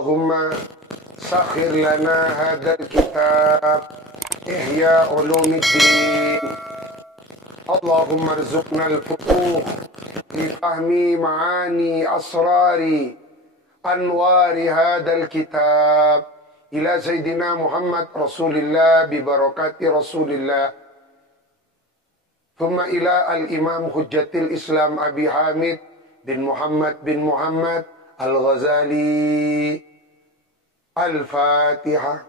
Allahumma sakhir lana hadal kitab Ihya Ulumuddin. Allahumma rzuqna al-futuh li fahmi ma'ani asrari anwari hadal kitab ila Sayyidina Muhammad Rasulillah bi barakati Rasulillah. Thumma ila al-Imam Hujjatil Islam Abi Hamid bin Muhammad Al-Ghazali. Al-Fatihah.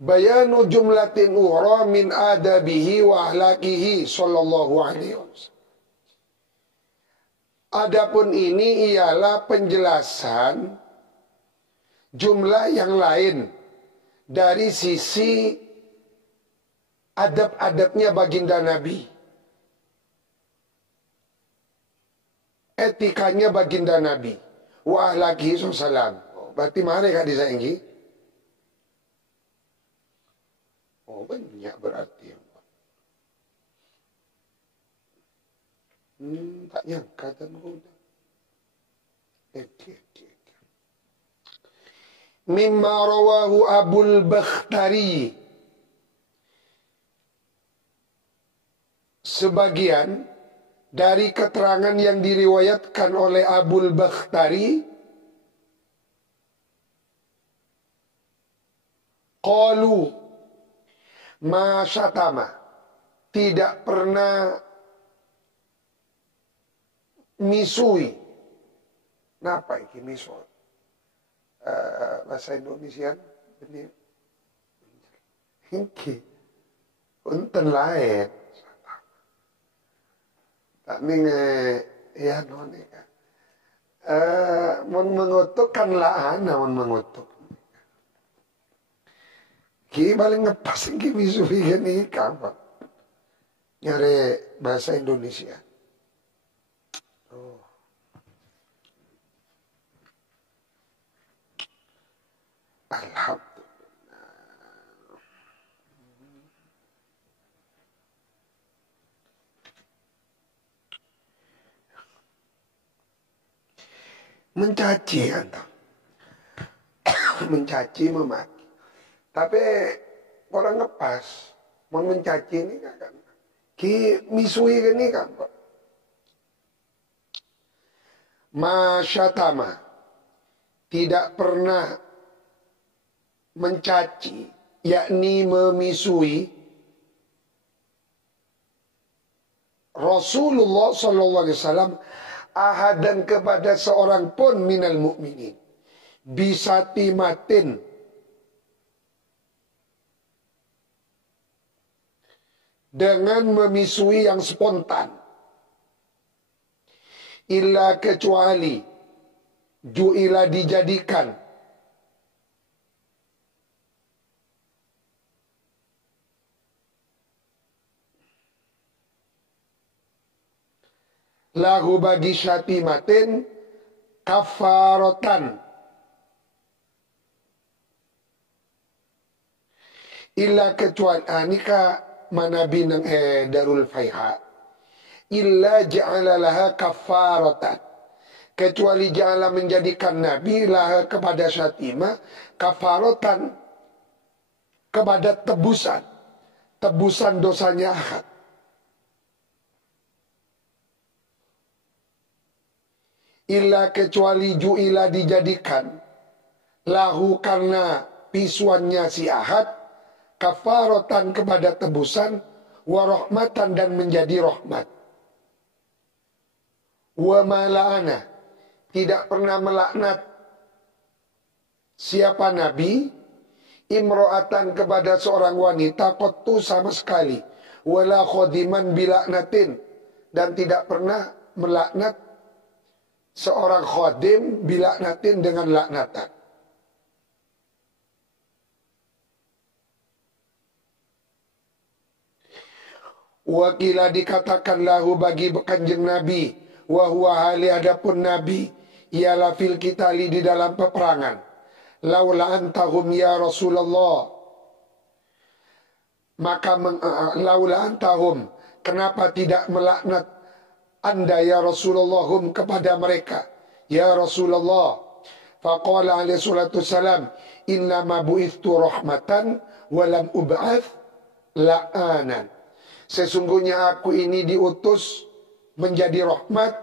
Bayanu jumlatin ukhra min adabihi wa ahlakihi sallallahu alaihi wasallam. Adapun ini ialah penjelasan jumlah yang lain dari sisi adab-adabnya baginda Nabi, etikanya baginda Nabi, wa ahlakihi sallallahu. Berarti mana kak disayangi? Oh, banyak berarti. Tak nyangka kan udah. Mimma rawahu Abul Bakhtari. Sebagian dari keterangan yang diriwayatkan oleh Abul Bakhtari, qalu ma syatama, tidak pernah misui. Napa iki misui? Bahasa Indonesia ini hingki unten lain. Tak ninge ya noni. Mengutuk kan laana mengutuk. Ki paling ngepas ki misui gini kapan? Nyari bahasa Indonesia. Oh. Alhamdulillah. Mencaci anta. Mencaci memaki. Tapi orang ngepas, mau mencaci ini kan, ki misui ini kan, masyatama, tidak pernah mencaci, yakni memisui Rasulullah Sallallahu Alaihi Wasallam ahadan kepada seorang pun minal mu'minin, bisa timatin, dengan memisui yang spontan, illa kecuali ju'ila dijadikan lahu bagi syatimatin kafaratan, illa kecuali nikah manabi ng Darul Faiha, illa ja'ala laha kafaratan, kecuali ja'ala menjadikan Nabi laha kepada syatimah kafaratan, kepada tebusan dosanya ahad. Illa kecuali ju'ila dijadikan lahu karena pisuannya si ahad kafaratan kepada tebusan, warahmatan dan menjadi rahmat. Wa mala'ana, tidak pernah melaknat siapa Nabi imro'atan kepada seorang wanita qattu sama sekali, wala khodiman bilaknatin, dan tidak pernah melaknat seorang khodim bilaknatin dengan laknatan. Wakila dikatakan lahu bagi kanjeng Nabi, wa huwa hali adapun Nabi ialah fil qitali di dalam peperangan. Laula antahum ya Rasulullah, maka laula antahum, kenapa tidak melaknat Anda ya Rasulullah hum kepada mereka, ya Rasulullah. Faqala alaihi salatu salam, innama bu'ithtu rahmatan walam ub'ath la'anan. Sesungguhnya aku ini diutus menjadi rahmat,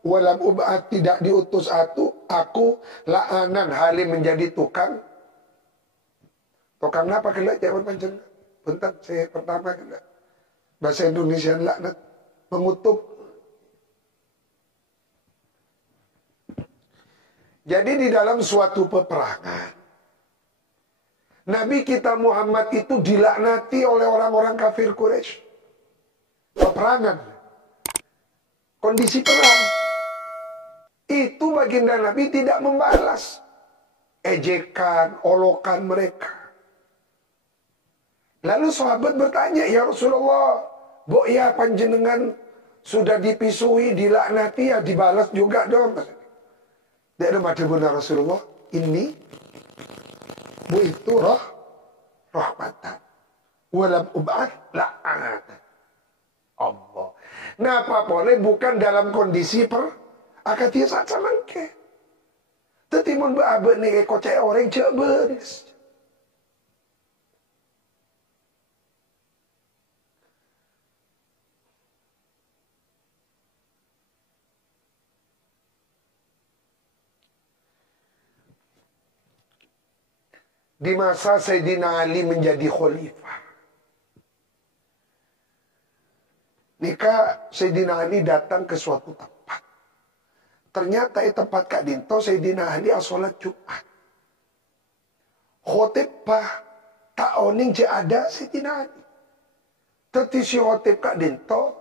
walam ub'ath tidak diutus aku la'anan halim menjadi tukang apa kelak jawab pancen. Bentar saya pertama kelak bahasa Indonesia laknat mengutuk. Jadi di dalam suatu peperangan Nabi kita Muhammad itu dilaknati oleh orang-orang kafir Quraisy. Peperangan, kondisi perang, itu baginda Nabi tidak membalas ejekan, olokan mereka. Lalu sahabat bertanya, ya Rasulullah, bo ya panjenengan sudah dipisui, dilaknati, ya dibalas juga dong. Dia ada benar Rasulullah, ini bu itu rahmatan walam ub'at la'anatan Allah. Nah apa boleh bukan dalam kondisi akan dia saat samangke. Tetimun baabe ni kocai orang cek beres. Di masa Sayyidina Ali menjadi khalifah, nikah Sayyidina Ali datang ke suatu tempat. Ternyata di tempat Kak Dinto Sayyidina Ali sholat Jumat. Khotib pah tak oning je ada Sayyidina Ali. Tetapi si khotib Kak Dinto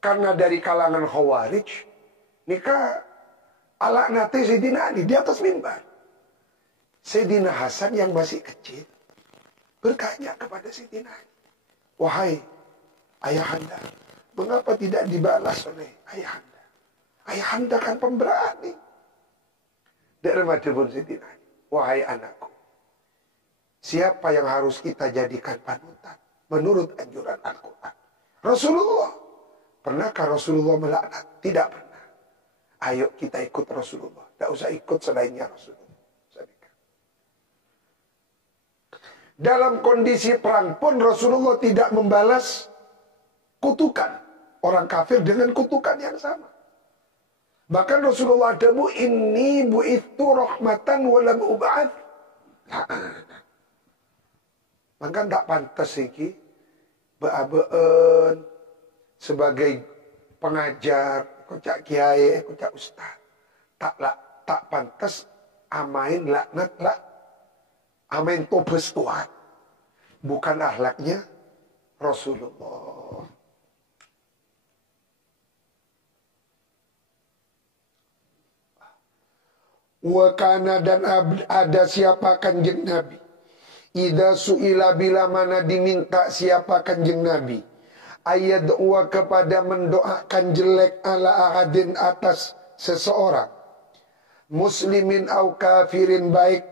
karena dari kalangan Khawarij, nikah ala nate Sayyidina Ali di atas mimbar. Sayyidina Hasan yang masih kecil bertanya kepada Sayyidina Ali, wahai ayahanda, mengapa tidak dibalas oleh ayahanda? Ayahanda kan pemberani. Dari madhubun Sayyidina Ali, wahai anakku, siapa yang harus kita jadikan panutan menurut anjuran Al-Quran? Rasulullah. Pernahkah Rasulullah melaknat? Tidak pernah. Ayo kita ikut Rasulullah, tidak usah ikut selainnya Rasulullah. Dalam kondisi perang pun Rasulullah tidak membalas kutukan orang kafir dengan kutukan yang sama. Bahkan Rasulullah ada ini itu rahmatan walam ub'ad. Maka tak pantas iki beabeen sebagai pengajar, kocak kiai, kocak ustaz. Tak pantas amain laknat lah. Amin tobes Tuhan. Bukan akhlaknya Rasulullah. Wakana dan ada siapa kanjeng Nabi. Ida su'ila bila mana diminta siapa kanjeng Nabi. Ayat doa kepada mendoakan jelek ala ahadin atas seseorang. Muslimin au kafirin baik.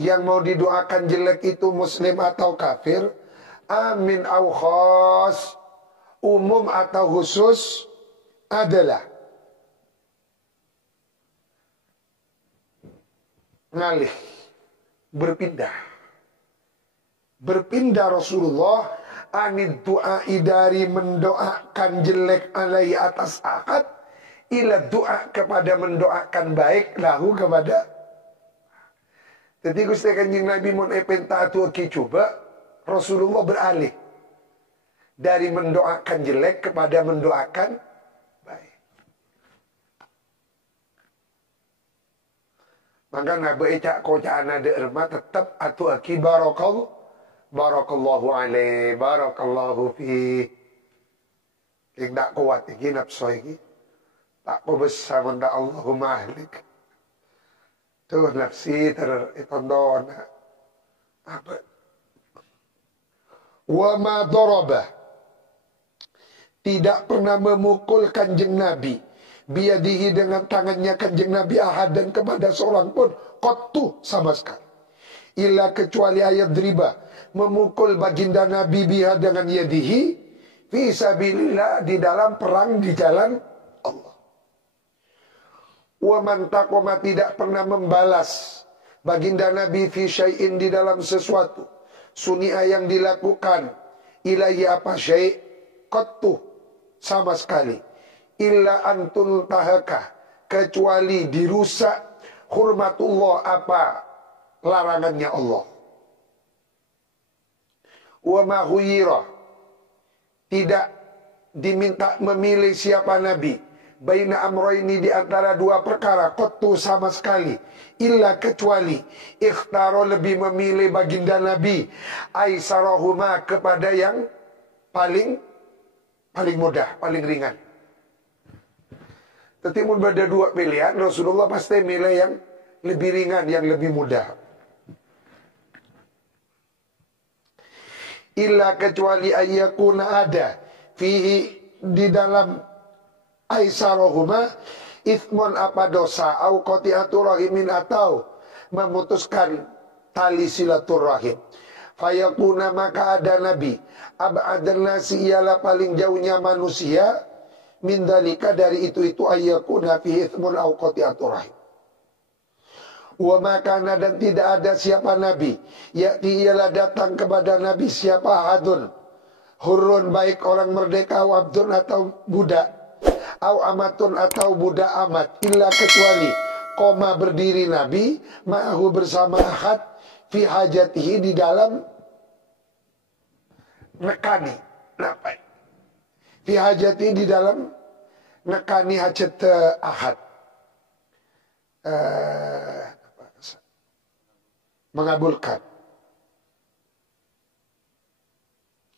Yang mau didoakan jelek itu muslim atau kafir, amin au khas, umum atau khusus, adalah ngalih, berpindah. Berpindah Rasulullah anid du'ai dari mendoakan jelek alai atas ahad, ila doa kepada mendoakan baik lahu kepada. Jadi Gusti Kanjeng Nabi mun epentatu ki coba Rasulullah beralih dari mendoakan jelek kepada mendoakan baik. Maka Nabi ecak kocaan ada erma tetap atu aki barakallahu alaih barakallahu fi. Yang tak kuat iki nafsu iki tak ku besar menda Allahumma ahlik. Tuh nafsi teritondona. Apa? Wa ma daraba. Tidak pernah memukul kanjeng Nabi. Biyadihi dengan tangannya kanjeng Nabi ahadan kepada seorang pun qattu sama sekali. Illa kecuali ayat riba, memukul baginda Nabi biha dengan yadihi fi sabilillah, di dalam perang di jalan Allah. Wa man taqama, tidak pernah membalas baginda Nabi fi syai'in, di dalam sesuatu sunia yang dilakukan, ilahi apa syai' qattu sama sekali, illa antun tahaka, kecuali dirusak hurmatullah, apa larangannya Allah. Wa ma khuyira, tidak diminta memilih siapa Nabi, baina amroini, di antara dua perkara, qattu sama sekali, illa kecuali ikhtaro, lebih memilih baginda Nabi aisarahuma, kepada yang paling mudah, paling ringan. Tetapi ada dua pilihan, Rasulullah pasti milih yang lebih ringan, yang lebih mudah. Illa kecuali ayyakuna, ada fihi, di dalam aisarahuma, ithmun, apa dosa, au qati'atu rahimin, atau memutuskan tali silaturahim. Fayakuna, maka ada Nabi ab'adan nasi, ialah paling jauhnya manusia, min dalika, dari itu ayyakuna fihi ithmun au qati'atu rahim. Wa makana, dan tidak ada siapa Nabi, yakni ialah datang kepada Nabi siapa hadun, hurun, baik orang merdeka, wabdun atau budak, au amatun atau budak amat, illa kecuali koma, berdiri Nabi, ma'ahu, bersama ahad, fi hajatihi, di dalam nekani, napai, fi hajatihi, di dalam nekani hajat ahad, mengabulkan.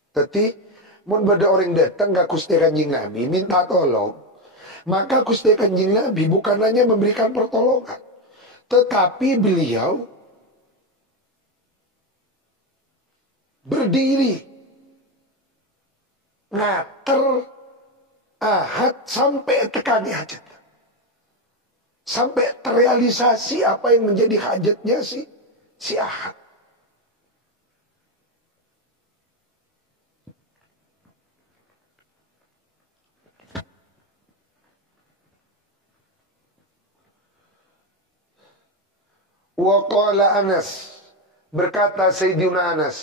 Tapi mun beda orang datang gak kusti kanjing Nabi minta tolong, maka kusti kanjing Nabi bukan hanya memberikan pertolongan, tetapi beliau berdiri ngater ahad sampai tekani hajat, sampai terrealisasi apa yang menjadi hajatnya si ahad. Wa qala Anas, berkata Sayyidina Anas.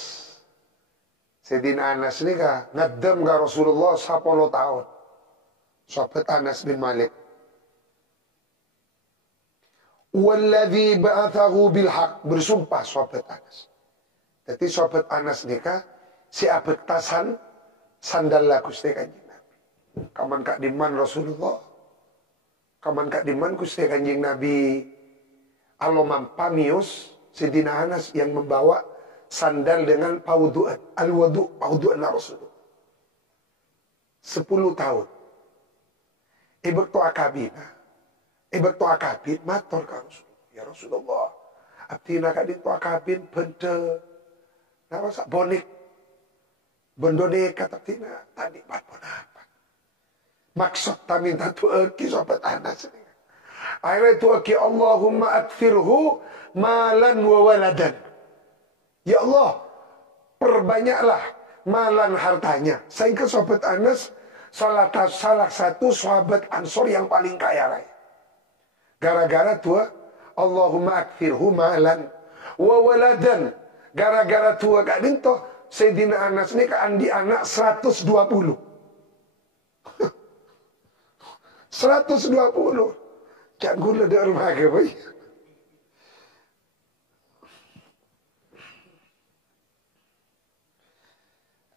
Sayyidina Anas ini ngadem ke Rasulullah 10 tahun. Sahabat Anas bin Malik. Walladhi ba'athahu bilhaq, bersumpah sahabat Anas. Jadi sahabat Anas ini si abet tasan sandal laku Gusti Kanjeng Nabi. Kaman kak diman Rasulullah. Kaman kak diman Gusti Kanjeng Nabi. Alomam pamius Sayyidina Anas yang membawa sandal dengan paudu'at, al-wadu', paudu'an Rasulullah. 10 tahun. Ibak to akabin, matur ka Rasulullah. Ya Rasulullah, abdina ka dito akabin, bende, narasak bonik, bendone kata tina, tadi patpon apa. Maksud tamin tatu eki sobat Anas ini. Akhirnya itu eki, Allahumma akfirhu malan wa waladan. Ya Allah, perbanyaklah malan hartanya. Sehingga sahabat Anas salah satu sahabat Ansor yang paling kaya raya. Gara-gara tua Allahumma akfirhu malan wa waladan. Gara-gara tua kak dinto Sayyidina Anas ini andi anak 120. 120. Cak gula di rumah ke boy.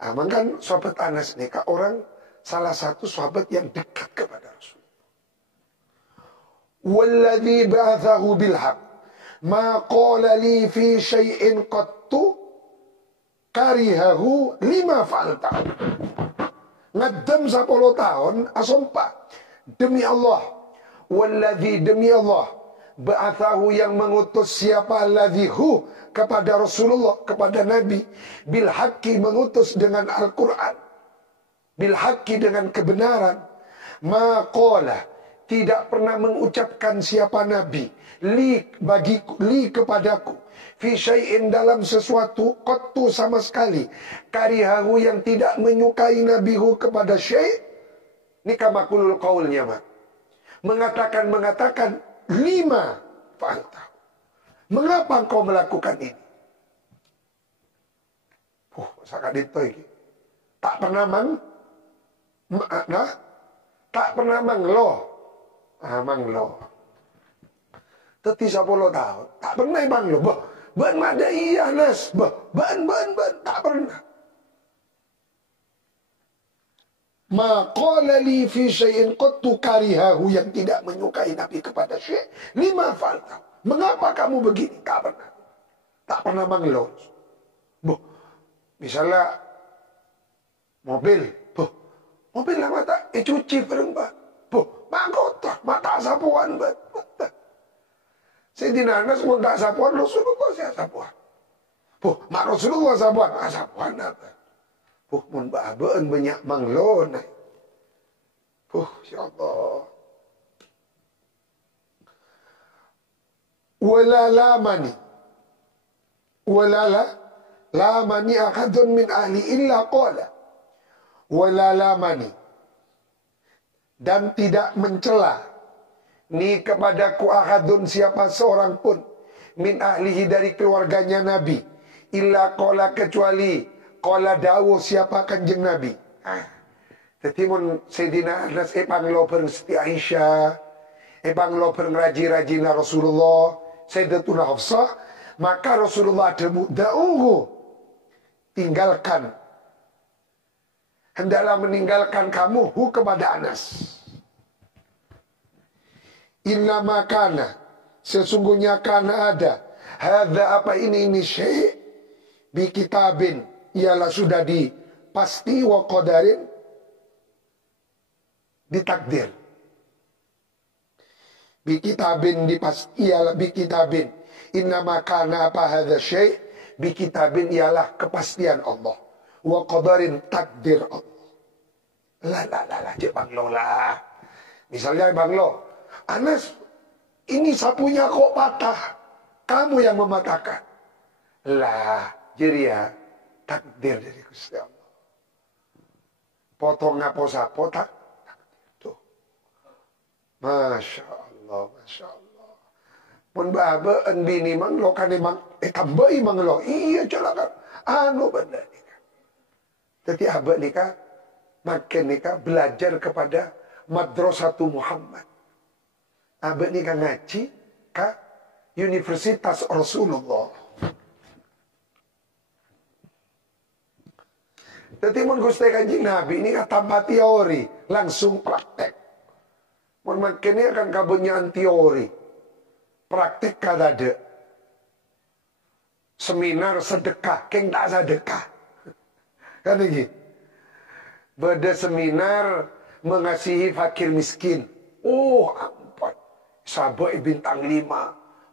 Aman kan sahabat Anas ini orang salah satu sahabat yang dekat kepada Rasul. Walladhi ba'athahu bilhaq ma qala li fi syai'in qattu karihahu lima fa'alta. Ngadem 10 tahun asompa demi Allah, walladhi, demi Allah, ba'athahu, yang mengutus siapa, alladhihu, kepada Rasulullah, kepada Nabi, bil haqqi, mengutus dengan Al-Quran, bil haqqi, dengan kebenaran, ma qala, tidak pernah mengucapkan siapa Nabi li kepadaku fi syai'in dalam sesuatu qattu sama sekali karihahu yang tidak menyukai nabihu kepada syai'. Ini kamakulul qaulnya, Mak. Mengatakan lima fa'alta. Mengapa engkau melakukan ini? Sangat ditoi. Tak pernah tak pernah manglo. Manglo. Teti 10 tahun. Tak pernah manglo. Ban ada iya nas. Ban. Tak pernah. Maqala li fi syai'in qattu karihahu yang tidak menyukai Nabi kepada syai'. Lima falta. Mengapa kamu begini? Tak pernah. Tak pernah manglo. Misalnya mobil. Mobil lah mata. Cuci bareng, Pak. Makota. Mata sapuan, Pak. Sayyidina Anas pun tak sapuan. Rasulullah saya sapuan. Mak Rasulullah sapuan. Sapuan apa? Mun ba'abaan banyak manglon. Ya Allah. Lamani ahadun min ahli illa qala. Lamani. Dan tidak mencela. Ni kepadaku ahadun siapa seorang pun. Min ahlihi dari keluarganya Nabi. Illa qala kecuali. Qala dawuh siapa kanjeng Nabi. Jadi mun Sayyidina Anas panglo perng Siti Aisyah, panglo perng raji-rajina Rasulullah, Sayyidatuna Hafsah, maka Rasulullah da'uhu tinggalkan. Hendaklah meninggalkan kamu kepada Anas. Inna makana sesungguhnya kana ada. Hadza apa ini syai' bi kitabin. Ialah sudah dipasti wa qadarin ditakdir. Bi kitabin dipasti ialah bi kitabin. Inna makana apa hadza syai' bi kitabin ialah kepastian Allah. Wa qadarin takdir Allah. La cik Banglo lah. Misalnya Banglo, Anas ini sapunya kok patah. Kamu yang mematahkan. Lah, jeria takdir dari Gusti Allah. Potong ngapo sapo takdir. Tuh. Masya Allah. Mun babaan bini manglo kan emang tambai manglo. Iya calakan. Benda nikah. Jadi abah nikah makin nikah belajar kepada Madrasatu Muhammad. Abah nikah ngaji ke Universitas Rasulullah. Jadi mun Gusti Kanjeng Nabi ini tanpa teori, langsung praktek. Mun makin ini akan kabunyan teori. Praktek kada ada. Seminar sedekah, keng tak sedekah. Kan ini. Beda seminar mengasihi fakir miskin. Ampun. Sabai bintang 5.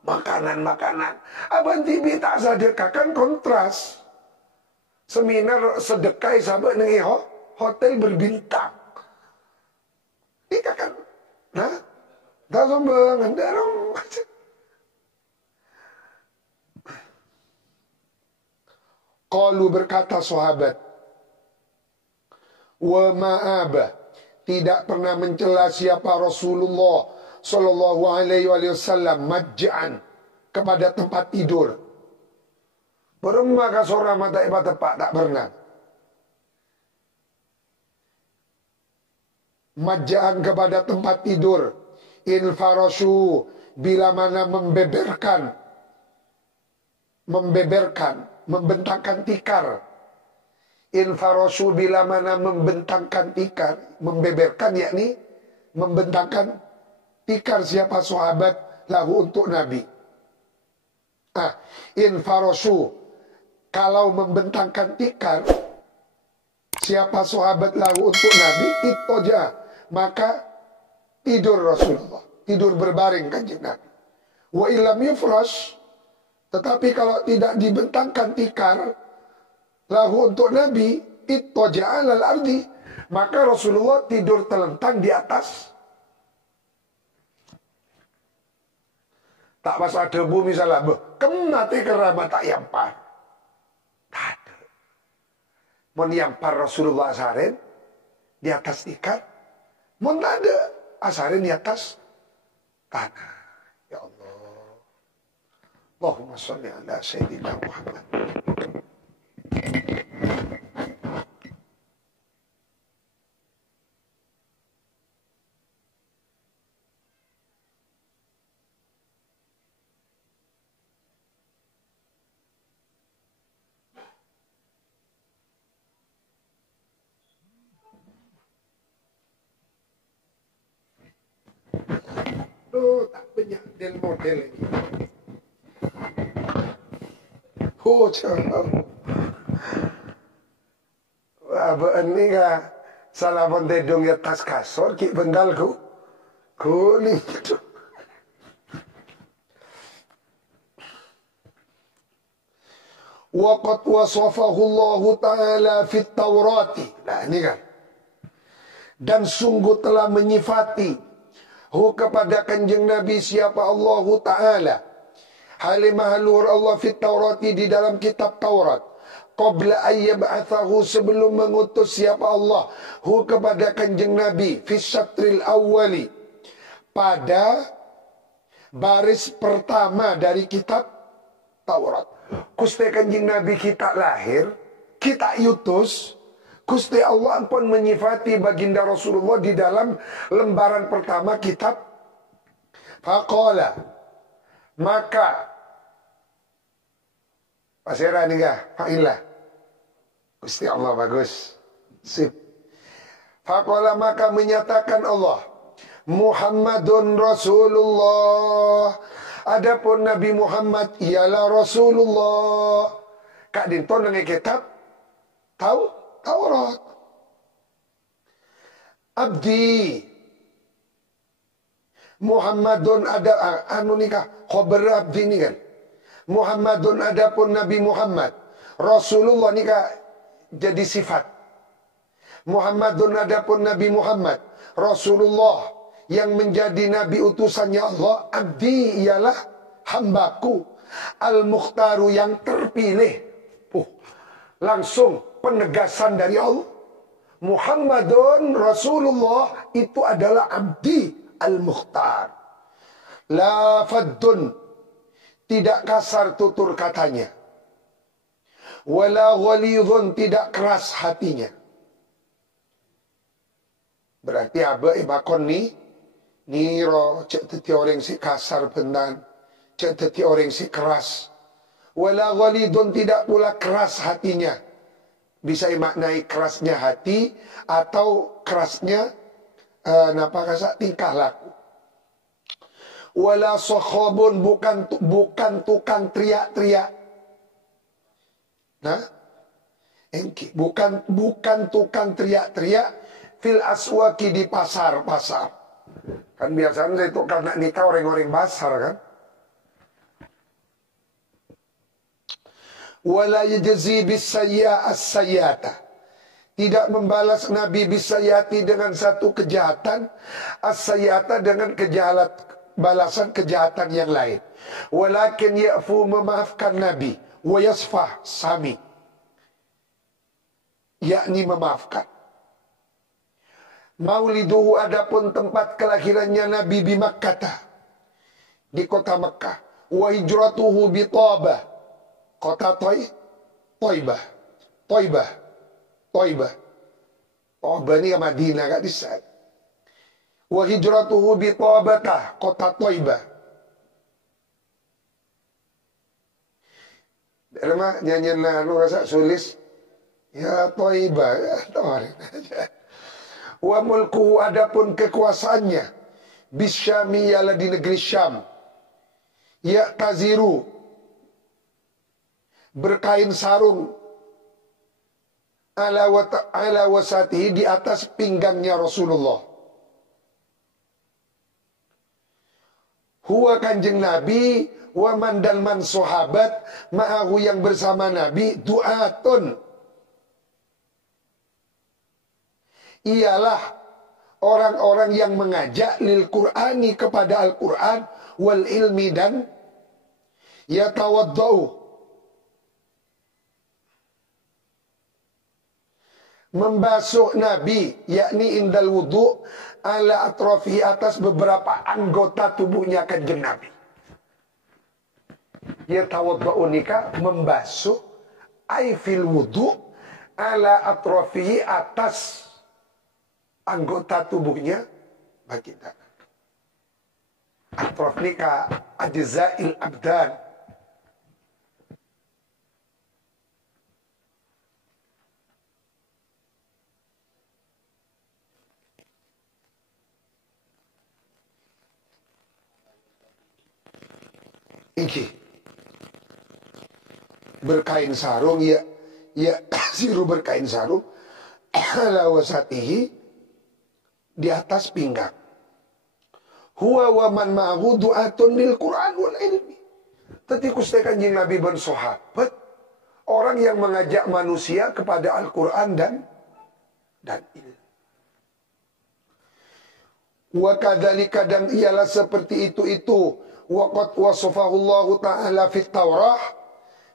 Makanan-makanan. Abang tibi tak sedekah, kan kontras. Seminar sedekah sahabat nengi hotel berbintang. Ini kan, tak sombong, darong. Qalu berkata sahabat, wa ma'aba, tidak pernah mencela siapa Rasulullah sallallahu alaihi wasallam majja'an kepada tempat tidur. Berumah kasora mata ibat tepak tak pernah. Majaan kepada tempat tidur. Infarashu bila mana membentangkan tikar. Infarashu bila mana membentangkan tikar. Membeberkan yakni membentangkan tikar siapa sahabat lahu untuk Nabi. Infarashu kalau membentangkan tikar siapa sahabat lahu untuk Nabi itoja, maka tidur Rasulullah, tidur berbaring kanjeng Nabi. Wa illam yufrash, tetapi kalau tidak dibentangkan tikar lahu untuk Nabi itoja alal ardi, maka Rasulullah tidur telentang di atas Tak pas ada bu misalnya, kemati keramat tak yampar. Tak ada. Mau yampar Rasulullah asarin di atas ikan. Mau ada asarin di atas tanah. Ya Allah. Allahumma sholli ala Sayyidina Muhammad. Tak banyak model ini. Wah, ini kah salah pendedong ya tas kasor ki bengalku. Kuning itu. Waqad wasafahu Allah Ta'ala fit Taurati. Nah ini kan. Dan sungguh telah menyifati kepada kanjeng Nabi siapa Allah Ta'ala halimahulur Allah fit Taurati di dalam kitab Taurat qabla ayyab'athahu sebelum mengutus siapa Allah kepada kanjeng Nabi fi syatril awwali pada baris pertama dari kitab Taurat. Kuste kanjeng Nabi kita lahir, kita yutus, Gusti Allah pun menyifati baginda Rasulullah di dalam lembaran pertama kitab. Faqala, maka pasirah nikah fa'ilah. Gusti Allah bagus. Sip. Faqala maka menyatakan Allah, Muhammadun Rasulullah. Adapun Nabi Muhammad ialah Rasulullah. Kak Dinton dengan kitab tahu Taurat. Abdi Muhammadun ada anu nikah khabar abdi ini kan. Muhammadun adapun Nabi Muhammad Rasulullah nikah jadi sifat. Muhammadun adapun Nabi Muhammad Rasulullah yang menjadi nabi utusannya Allah. Abdi ialah hambaku al-mukhtaru yang terpilih. Langsung penegasan dari Allah. Muhammadun Rasulullah itu adalah abdi al-mukhtar. La faddun, tidak kasar tutur katanya. Wala ghalidhun, tidak keras hatinya. Berarti abe bakon ni niro cek teti orang si kasar bendan, cek teti orang si keras. Wala ghalidhun, tidak pula keras hatinya. Bisa dimaknai kerasnya hati atau kerasnya tingkah laku. Wala sakhabun, bukan tukang teriak-teriak. Nah, bukan tukang teriak-teriak fil aswaki di pasar-pasar. Kan biasanya itu karena nikah orang-orang pasar kan. Wala yajzi bisayya as-sayyata, tidak membalas Nabi bisayyati dengan satu kejahatan, as-sayyata dengan balasan kejahatan yang lain. Walakin ya'fu, memaafkan Nabi, wa yasfah, sami, yakni memaafkan. Mauliduhu, adapun tempat kelahirannya Nabi di Makkah, di kota Makkah. Wa hijratuhu bi Tabah, kota Toibah. Toibah ini Madinah kak di sana. Wa hijratuhu bi Tabatah, kota Toibah. Derma nyanyian anu rasa sulis. Ya Toibah, ya tawarin aja. Wa mulkuhu, adapun kekuasaannya bisyami, ialah di negeri Syam. Ya taziru, berkain sarung, ala wasatihi, di atas pinggangnya Rasulullah. Huwa, kanjeng Nabi, wa man sahabat ma'ahu, yang bersama Nabi, du'atun, ialah orang-orang yang mengajak lil Qur'ani, kepada Al-Quran, wal ilmi dan yatawaddau, membasuh Nabi yakni indal wudu ala atrofi, atas beberapa anggota tubuhnya kanjeng Nabi. Yatawaddau nikah membasuh ay fil wudu ala atrofi, atas anggota tubuhnya baginda. Atrof nikah ajzail abdan, iki berkain sarung ya siru berkain sarung ala wasatihi, di atas pinggang. Huwa wa man ma'hu du'atun lil Qur'an wal ilmi. Tadi kustai kanjeng Nabi ben sahabat, orang yang mengajak manusia kepada Al-Qur'an dan ilmu. Wa kadzalika, dan ialah seperti itu waqad wasafahu Allah taala fit Taurah,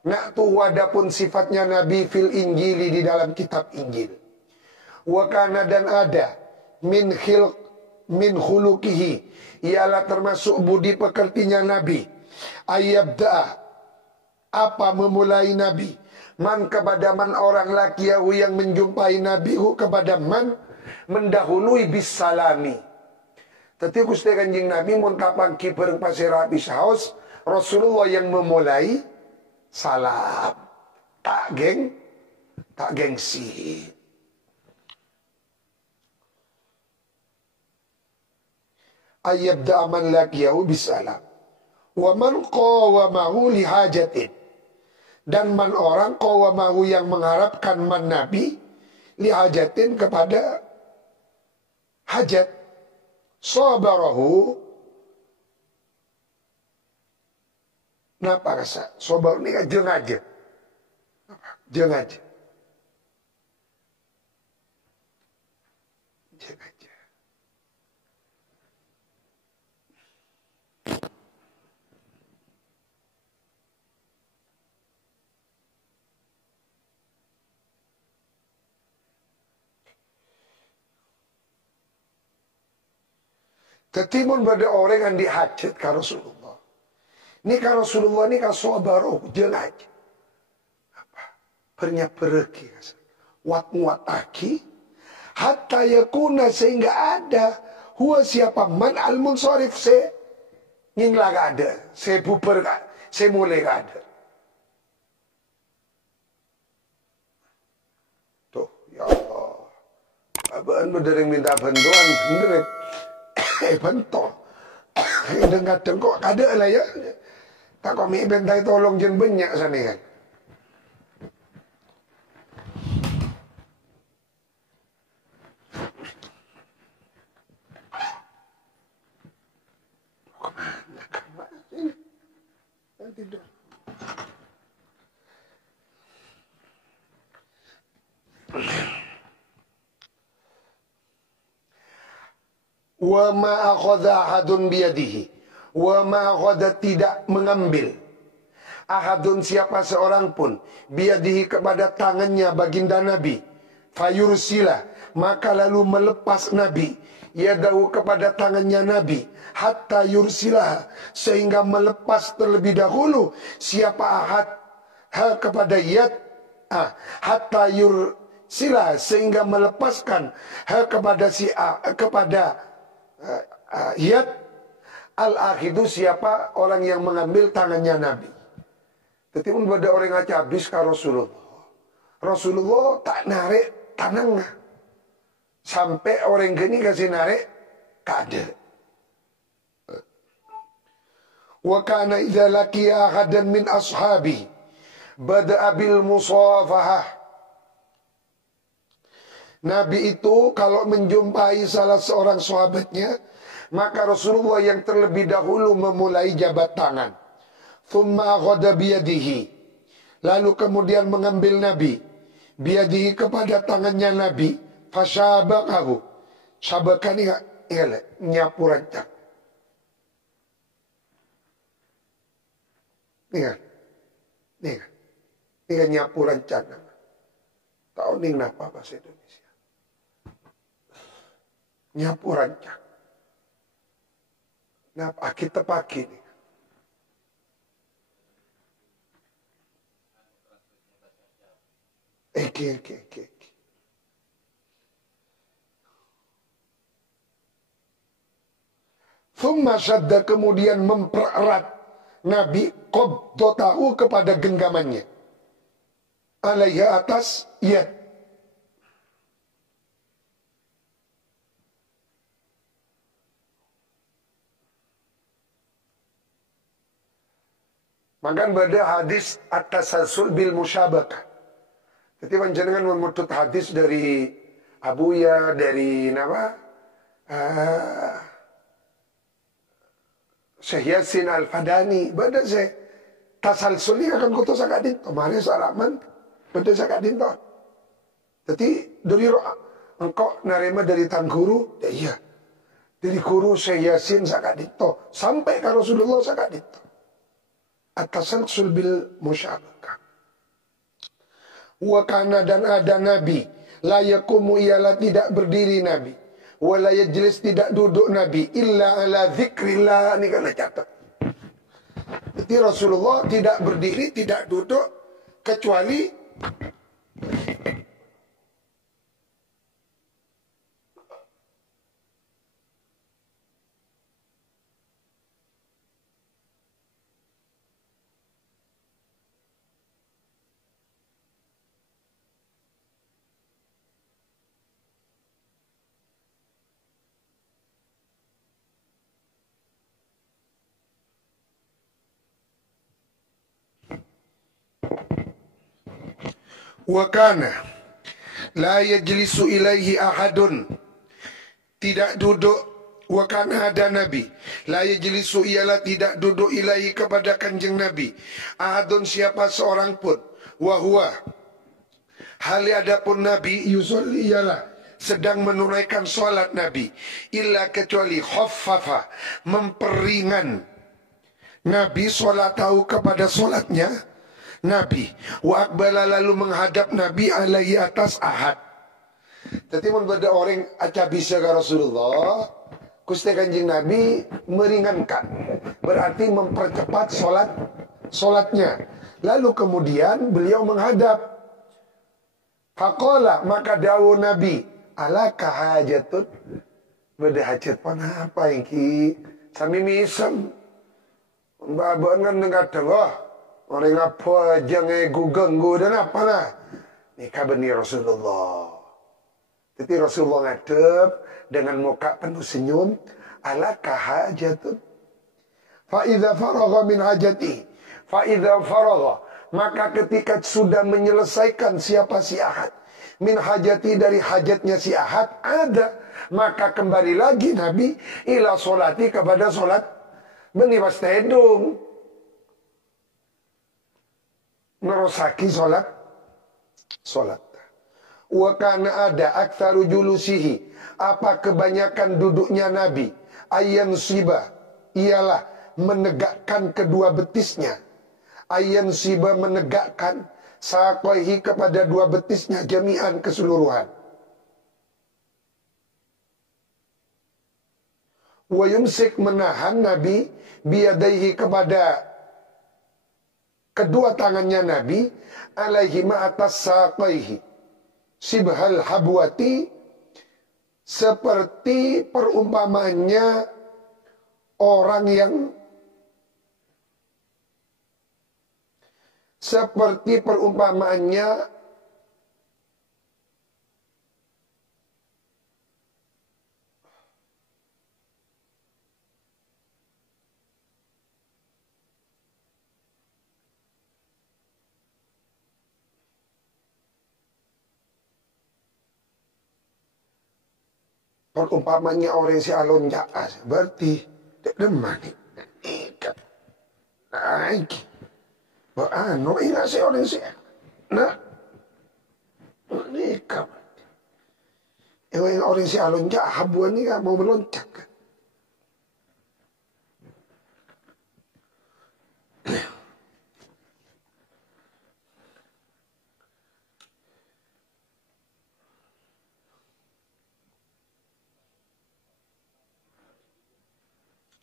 na'tu wadapun sifatnya Nabi fil Injili, di dalam kitab Injil. Wa kana, dan ada min khuluqihi, ialah termasuk budi pekertinya Nabi, ayyabda, apa memulai Nabi, man kepada man orang lakiyahu yang menjumpai Nabi, hu kepada man, mendahului bis salami. Tetapi Gusti Kanjeng Nabi mun kapan kiper pasir habis haus, Rasulullah yang memulai salam, tak gengsi. Ayyabda man laqiyahu bisalam wa man qawamahu lihajatin, dan man orang qawamahu yang mengharapkan man Nabi lihajatin kepada hajat, sabarahu, napa rasa sabar ini kan jeung aja jeung aja. Ketimun pada orang yang dihajat ke Rasulullah. Ini ke Rasulullah ini kan sabaroh, jangan aja. Apa? Pernya pergi. Wat aki. Hatta yakuna, sehingga ada. Huwa siapa man al-munsarif se. Nying lah ada. Saya bubar, saya mulai ada. Tuh, ya Allah. Abang berdering minta bantuan. Bener. Bentok. Kadang-kadang kok ada lah ya. Tak kami bentai tolong jen banyak sana kan. Kemana? Tidur. Wa ma akhadha ahadun biyadihi, wa ma akhadha, tidak mengambil, ahadun siapa seorang pun, biyadihi kepada tangannya baginda Nabi, fayursila, maka lalu melepas Nabi, yadahu kepada tangannya Nabi, hatta yursilah, sehingga melepas terlebih dahulu siapa ahad kepada yad, hatta yursila, sehingga melepaskan kepada si kepada yad al-akhidu, siapa orang yang mengambil tangannya Nabi. Tetapi pada orang yang habis ke Rasulullah, Rasulullah tak narik tanangnya sampai orang gini kasih narik kada. Wa kana idza laqiya ahadan min ashabi bada'a bil musafahah. Nabi itu kalau menjumpai salah seorang sahabatnya, maka Rasulullah yang terlebih dahulu memulai jabat tangan. Thumma akhadha biyadihi, lalu kemudian mengambil Nabi biyadihi kepada tangannya Nabi, fasyabakahu, sabakan ingat nyapu rancak. Nih kan. Nih kan. Ini kan nyapu rencana. Tahu nih kenapa bahasa Indonesia. Nyapu rancang. Kenapa kita pakai nih. Oke. Thumma syadda, kemudian mempererat Nabi qabdatahu kepada genggamannya. Alaiha, atas yad. Maka pada hadis at-tasalsul bil musyabakah. Jadi panjenengan memutut hadis dari Abuya, dari nama Syekh Yasin Al-Fadani. Bada saya tasalsul ini akan kutus akadin. Kemarin salaman, bada sakadin toh. Jadi dari engkau narema dari tan guru, ya iya. Dari guru Syekh Yasin sakadin toh. Sampai ke Rasulullah sakadin toh. At-tasalsul bil musyabakah. Wa kana, dan ada Nabi, la yakumu, ialah tidak berdiri Nabi, wa la yajlis, tidak duduk Nabi, illa ala zikrillah. Ini kan catat. Jadi Rasulullah tidak berdiri, tidak duduk kecuali wa kana la yajlisu ilaihi ahadun, tidak duduk. Wa kana, ada Nabi, la yajlisu, ialah tidak duduk, ilaihi kepada kanjeng Nabi, ahadun, siapa seorang pun. Wa huwa, hal adapun Nabi, yusolli, ialah sedang menunaikan sholat Nabi, illa, kecuali khaffafa, memperingan Nabi sholatahu, kepada sholatnya Nabi, wa akbala, lalu menghadap Nabi alaihi, atas ahad. Jadi berbeda orang aca bisa ke Rasulullah, Gusti Kanjeng Nabi meringankan, berarti mempercepat sholatnya. Lalu kemudian beliau menghadap. Faqala, maka dawuh Nabi, ala kahajatun, beda hajat pana apa yang ki sami misem mbak kan dengar dengar. Orang apa jangan ganggu dan apa lah. Ini kabar Rasulullah. Jadi Rasulullah ngadep dengan muka penuh senyum. Ala kahajatun. Fa'idha faragha min hajati. Fa'idha faragha. Maka ketika sudah menyelesaikan siapa si Ahad. Min hajati, dari hajatnya si Ahad. Ada. Maka kembali lagi Nabi. Ila sholati, kepada sholat. Beni pas tedung. Nerosaki sholat. Wa kana, ada aktsaru julusihi, apa kebanyakan duduknya Nabi, ayyan siba, ialah menegakkan kedua betisnya, ayyan siba, menegakkan saqaihi, kepada dua betisnya, jami'an, keseluruhan. Wa yumsik, menahan Nabi, biyadaihi, kepada kedua tangannya Nabi, alaihima, atas saqaihi, sibhal habwati, seperti perumpamannya orang yang orang si alon jaas, berarti tidak demam ikat naik. Ano ingat si orang si nak nikah. Yang orang si alon jaas habuan ni kan mau meloncat.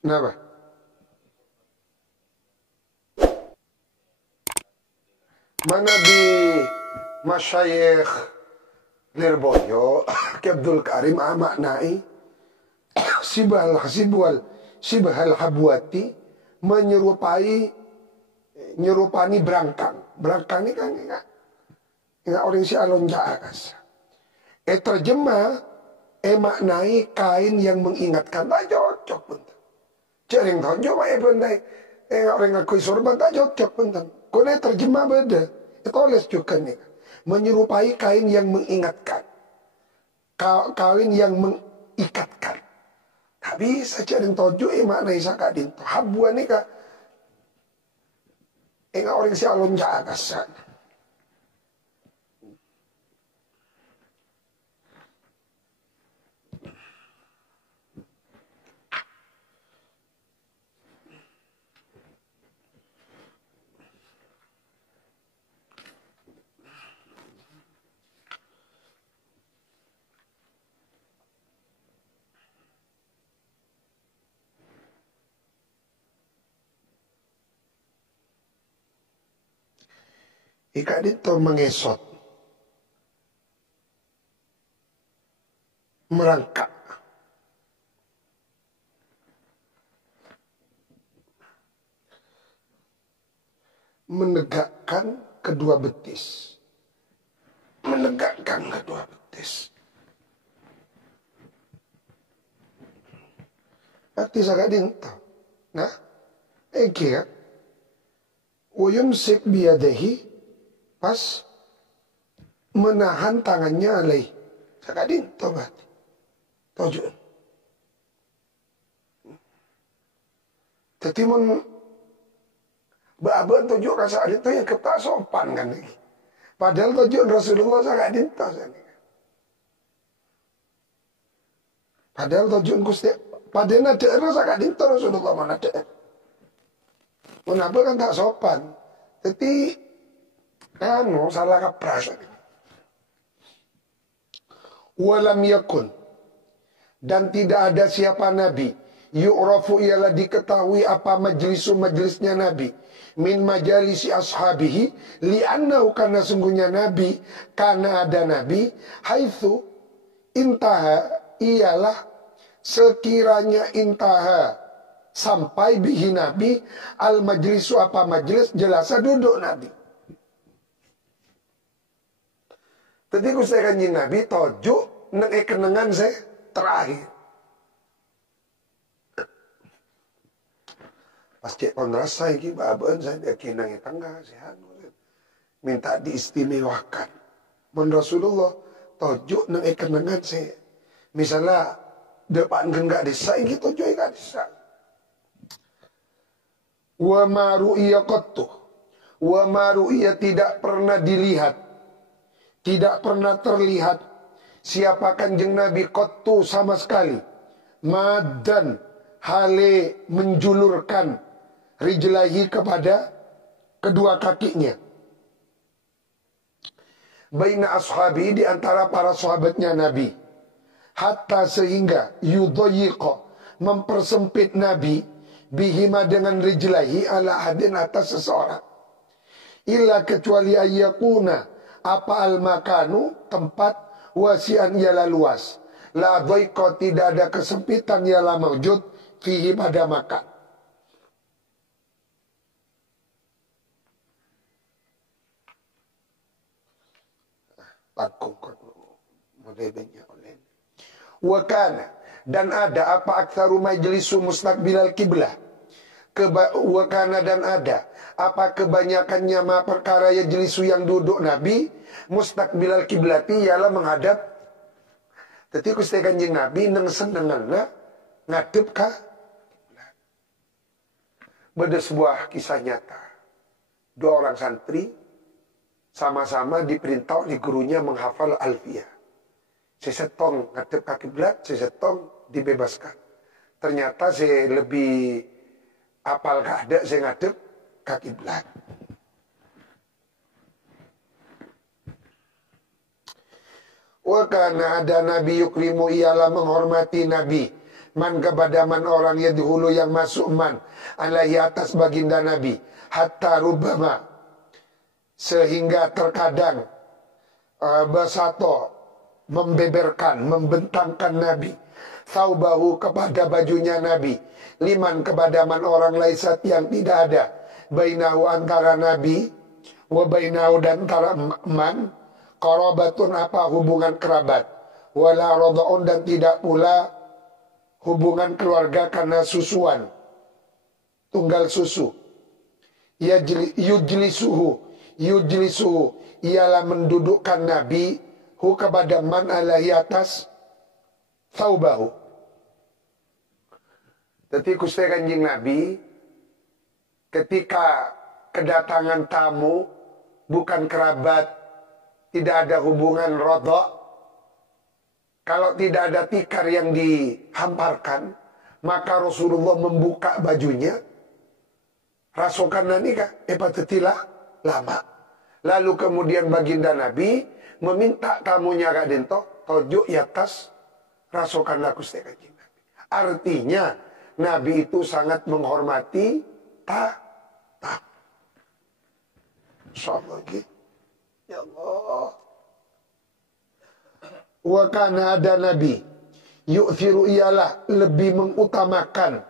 Kenapa? Mana di Masyayikh Lirboyo Ki Abdul Karim maknai Sibhal Habwati nyerupani berangkang. Berangkang ini kan enggak orang si alon jaakas. Terjemah maknai kain yang mengingatkan. Tak cocok bentar. Jaring tonjok pak bendai. Orang ngakui sorban tak cocok bentar. Kone terjemah beda. Tulis juga nih. Menyerupai kain yang mengingatkan. Kain yang mengikatkan. Tak bisa jaring tonjok maknai sakadin. Habuan ini kak. Orang si alon jaakas. Ika dito mengesot. Merangkak. Menegakkan kedua betis. Menegakkan kedua betis. Arti sagak dinto. Nah, kan. Wayumsik biyadahi. Pas menahan tangannya alaih. Sakadin tobat. Tojun. Jadi mun Baban tujuh rasa adin itu yang ketak sopan kan lagi. Padahal tujuan Rasulullah sakadin to. Padahal tujuan Gusti. Padahal ada sakadin to Rasulullah mana ada. Kenapa kan tak sopan. Jadi salah kapras. Walam yakun. Dan tidak ada siapa Nabi. Yu'rafu ialah diketahui apa majlisnya Nabi. Min majalisi ashabihi. Li'annahu karena sungguhnya Nabi. Karena ada Nabi. Haithu intaha ialah sekiranya intaha. Sampai bihi Nabi. Al majlisu apa majlis. Jelasa duduk Nabi. Tadi aku saya kanjeng Nabi tojuk neng kenangan saya terakhir. Pas cek pengrasa ini babaan saya dia kinangi tengah sehat. Minta diistimewakan. Men Rasulullah tojuk neng kenangan saya. Misalnya depan enggak desa ini tojuk enggak desa. Wa maru'iya qattu. Wa maru'iya tidak pernah dilihat. Tidak pernah terlihat siapa kanjeng Nabi qattu sama sekali. Madan hale menjulurkan rijlahi kepada kedua kakinya. Baina ashabi di antara para sahabatnya Nabi. Hatta sehingga yudhayiqa mempersempit Nabi bihima dengan rijlahi ala hadin atas seseorang. Illa kecuali ayyakuna apa al-makanu tempat wasian ialah luas. La dhaiqa tidak ada kesempitan ialah mawjud fihi pada makan. Wakana dan ada apa aktsaru majlisu mustaqbilal kiblah. Wakana dan ada apa kebanyakannya ma perkara yajlisu yang duduk Nabi mustaqbilal kiblati ialah menghadap. Jadi Gusti Kanjeng Nabi neng senenganna ngadep ka beda sebuah kisah nyata. Dua orang santri sama-sama diperintah oleh gurunya menghafal Alfiyah. Sesetong ngadep ka kiblat, sesetong dibebaskan. Ternyata saya lebih apal kada saya ngadep ka kiblat. Wa kana ada Nabi yukrimu ialah menghormati Nabi Man kepada man orang yadhulu yang masuk man alaihi atas baginda Nabi. Hatta rubama sehingga terkadang basato membeberkan, membentangkan Nabi. Thawbahu kepada bajunya Nabi. Liman kepada man orang laisat yang tidak ada. Bainahu antara Nabi. Wa bainahu dan antara man. Qarabatun apa hubungan kerabat. Wala roda'un dan tidak pula hubungan keluarga karena susuan. Tunggal susu. Yujlisuhu. Ialah mendudukkan Nabi. Hu kepada man alaihi atas. Thawbahu. Jadi Gusti Kanjeng Nabi ketika kedatangan tamu bukan kerabat, tidak ada hubungan rodok, kalau tidak ada tikar yang dihamparkan, maka Rasulullah membuka bajunya, rasokan nikah, epatetilah lama. Lalu kemudian baginda Nabi meminta tamunya Kak Dento, tojuk ya tas, rasokanlah Gusti Kanjeng Nabi. Artinya Nabi itu sangat menghormati tamu. Insyaallah gitu. Ya Allah. Wa kana ada Nabi yu'thiru ialah lebih mengutamakan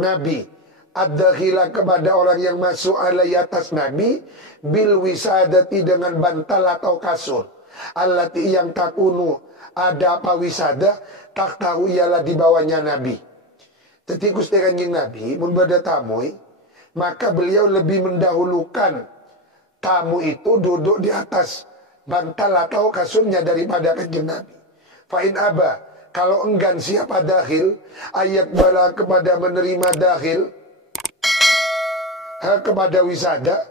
Nabi ad-dakhila kepada orang yang masuk alai atas Nabi bil wisadati dengan bantal atau kasur. Allati yang takunu ada apa wisada tak tahu ialah di bawahnya Nabi. Jadi Gusti Kanjeng Nabi membeda tamu, maka beliau lebih mendahulukan tamu itu duduk di atas bantal atau kasurnya daripada Kanjeng Nabi. Fa'in aba, kalau enggan siapa dakhil, ayat bala kepada menerima dakhil, kepada wisada,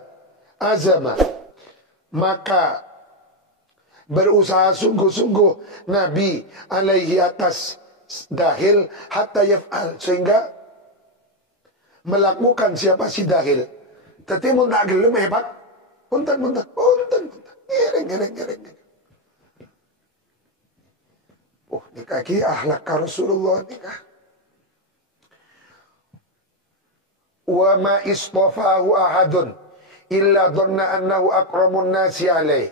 azama, maka berusaha sungguh-sungguh Nabi alaihi atas dahil hatta yaf'al, sehingga melakukan siapa si dahil. Tapi mau tak gelem hebat, punten, gereng. Oh, nikah ki ahlak Rasulullah nikah. Wa ma istafahu ahadun illa dhanna annahu akramun nasi alaih.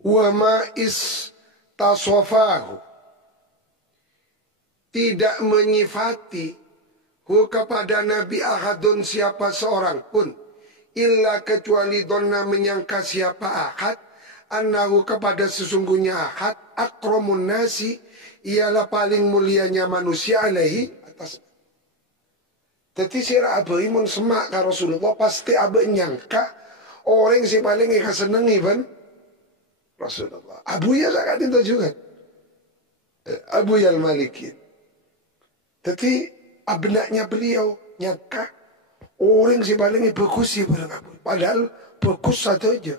Wa ma istasofahu, tidak menyifati hu kepada Nabi ahadun siapa seorang pun, illa kecuali donna menyangka siapa ahad, annahu kepada sesungguhnya ahad, akramun nasi, ialah paling mulianya manusia alaihi atas. Jadi sira abai mun semak ka Rasulullah pasti abai nyangka orang si paling senengi ban Rasulullah. Abu ya zakat itu juga. Abu Yal Malikin. Jadi abnaknya beliau nyangka orang si paling bagus sih barang Abu. Padahal bagus saja.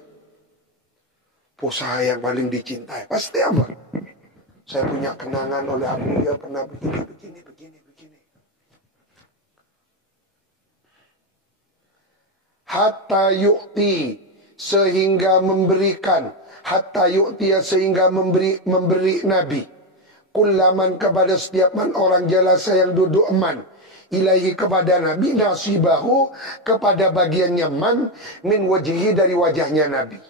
Posa yang paling dicintai pasti apa? Saya punya kenangan oleh Abu ya pernah begini. hatta yu'ti, sehingga memberikan, hatta yu'tiya, sehingga memberi Nabi, kullaman, kepada setiap man, orang jalasa yang duduk man, ilaihi, kepada Nabi, nasibahu, kepada bagiannya man, min wajhi, dari wajahnya Nabi.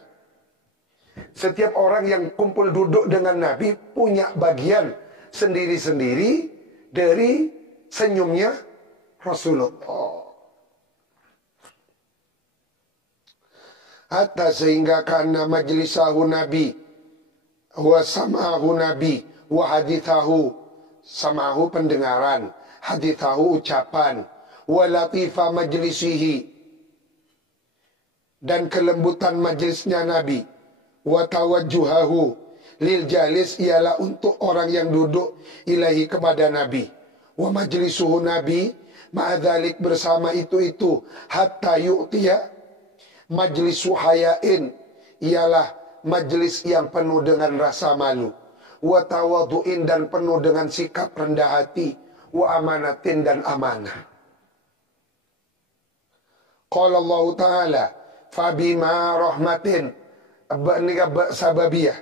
Setiap orang yang kumpul duduk dengan Nabi punya bagian sendiri-sendiri dari senyumnya Rasulullah. Hatta, sehingga karena majlisahu Nabi, wa sam'ahu Nabi, wa hadithahu, sam'ahu pendengaran, hadithahu ucapan, wa latifa majlisihi, dan kelembutan majlisnya Nabi, wa tawajjuhahu lil jalis, ialah untuk orang yang duduk, ilahi, kepada Nabi, wa majlisuhu Nabi, ma'adzalik, bersama itu hatta yu'tiya, majlisu hayain, ialah majlis yang penuh dengan rasa malu, wa tawadu'in, dan penuh dengan sikap rendah hati, wa amanatin, dan amanah. Qala Allah Ta'ala, fabima rahmatin, sababiyah,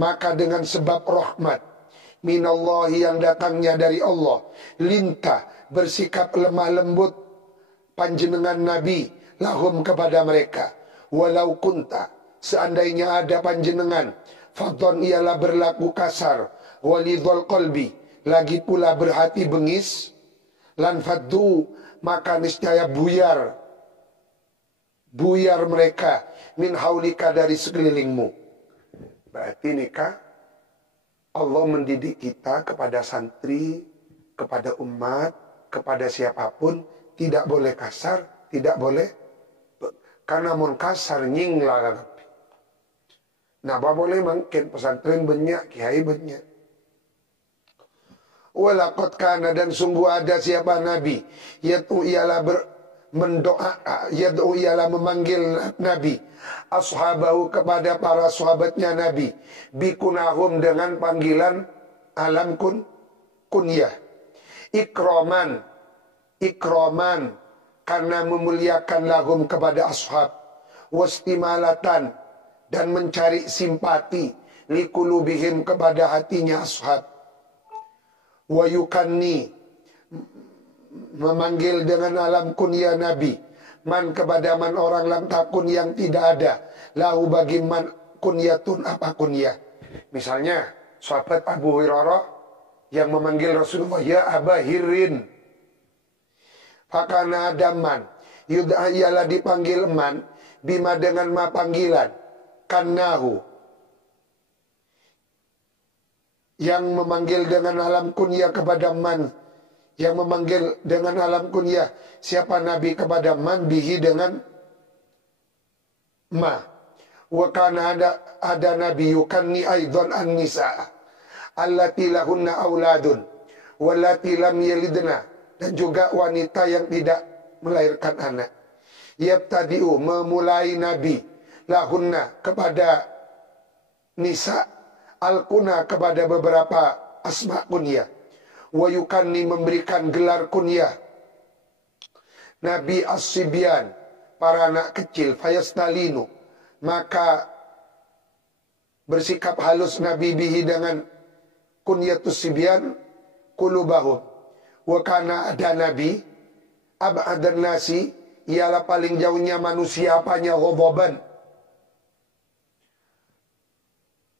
maka dengan sebab rahmat, minallahi, yang datangnya dari Allah, linta, bersikap lemah lembut panjenengan Nabi, lahum, kepada mereka, walau kunta, seandainya ada panjenengan, fadhon, ialah berlaku kasar, walidhul qalbi, lagi pula berhati bengis, lan faddu, maka niscaya buyar mereka, min haulika, dari sekelilingmu. Berarti nikah, Allah mendidik kita kepada santri, kepada umat, kepada siapapun, tidak boleh kasar, tidak boleh, karena mun kasar nying lah. Nah, apa boleh mungkin pesantren banyak, kiai banyak. Walaqad kana, dan sungguh ada siapa Nabi, yaitu ialah yad'u, ialah memanggil Nabi, ashabahu, kepada para sahabatnya Nabi, bikunahum, dengan panggilan alam kunyah, ikraman, karena memuliakan lahum, kepada ashab, wastimalatan, dan mencari simpati, likulubihim, kepada hatinya ashab, wayukanni, memanggil dengan alam kunyah Nabi, man, kepada man, orang lam takun, yang tidak ada, lahu, bagi man, kunyatun, apa kunyah. Misalnya sahabat Abu Hurairah yang memanggil Rasulullah, ya Aba Hirin, fakana ada man, yud'a, ialah dipanggil man, bima, dengan ma, panggilan, kannahu, yang memanggil dengan alam kunyah kepada man, yang memanggil dengan alam kunyah siapa Nabi, kepada man, bihi, dengan ma. Wa kana ada Nabi yukanni aidan an-nisa allati lahunna auladun wallati lam yalidna, dan juga wanita yang tidak melahirkan anak. Yabtadi'u, memulai Nabi, lahunna, kepada nisa, al-kuna, kepada beberapa asma kunyah, wa yukanni, memberikan gelar kunyah Nabi, as-sibyan, para anak kecil, fayastalinu, maka bersikap halus Nabi, bihi, dengan kunyatus sibyan, kulubahum. Wa kana, ada Nabi, ab'adan nasi, ialah paling jauhnya manusia, apanya, ghadaban,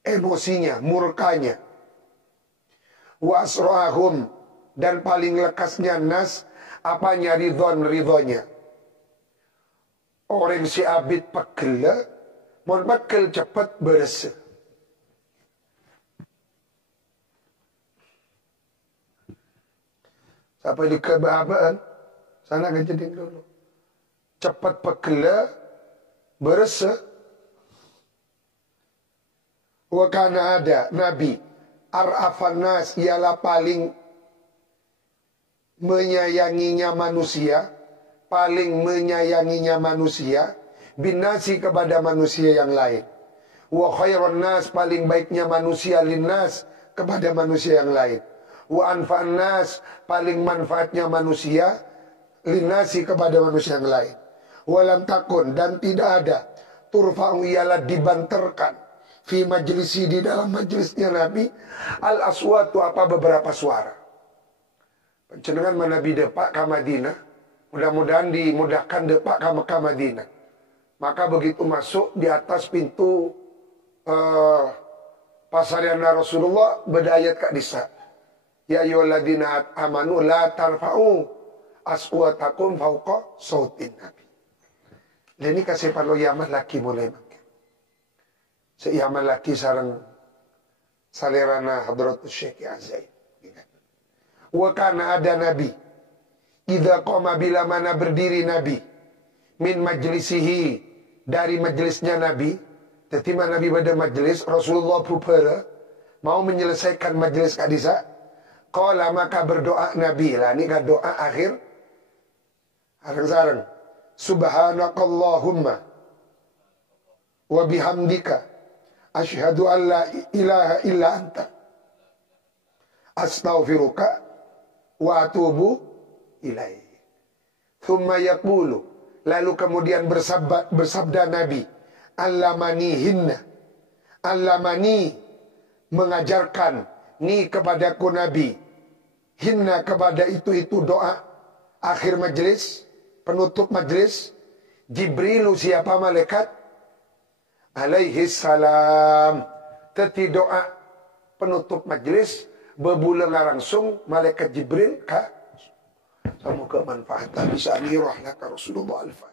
emosinya, murkanya, wa asra'ahum, dan paling lekasnya nas, apanya, ridhonya. Orang si abid pegel, mon pegel cepat beres. Sampai di kebahabaan, sana kejadian dulu. Cepat pegel, beres. Wa kana, ada Nabi, ar'afan nas, ialah paling menyayanginya manusia, binasi, kepada manusia yang lain. Wa khairun nas, paling baiknya manusia, linnas, kepada manusia yang lain. Wa anfa'an nas, paling manfaatnya manusia, linnasi, kepada manusia yang lain. Walam takun, dan tidak ada, turfa'u ialah dibanterkan, fi majlisi di dalam majlisnya Nabi, al aswatu apa beberapa suara. Pencenengan Nabi depak ke Madinah, mudah-mudahan dimudahkan depak ke Madinah. Maka begitu masuk di atas pintu pasariana Rasulullah, berdayat kak disa. Ya ayyuhalladzina amanu la tarfa'u aswatakum fauqa sautin Nabi. Dan ini kasih parlo yaman laki mulai makin. Seyaman laki sarang salerana hadratus Syekh Azai. Wa kana ada Nabi. Idza qama bila mana berdiri Nabi. Min majlisihi, dari majlisnya Nabi. Ketika Nabi pada majlis, Rasulullah pupera mau menyelesaikan majlis kadisa. Qala maka berdoa Nabi. Lah ini kan doa akhir. Sarang-sarang. Subhanakallahumma wa bihamdika asyhadu an la ilaha illa anta astaghfiruka wa atubu ilaih. Thumma yaqulu, lalu kemudian bersabda Nabi, allamanihinna, allamani mengajarkan ni kepadaku Nabi, hinna kepada itu doa akhir majlis, penutup majlis. Jibrilu siapa malaikat? Alaihi salam. Teti doa penutup majlis bebulan langsung malaikat Jibril ka semoga manfaat bisa anirah laka Rasulullah al-Fatihah.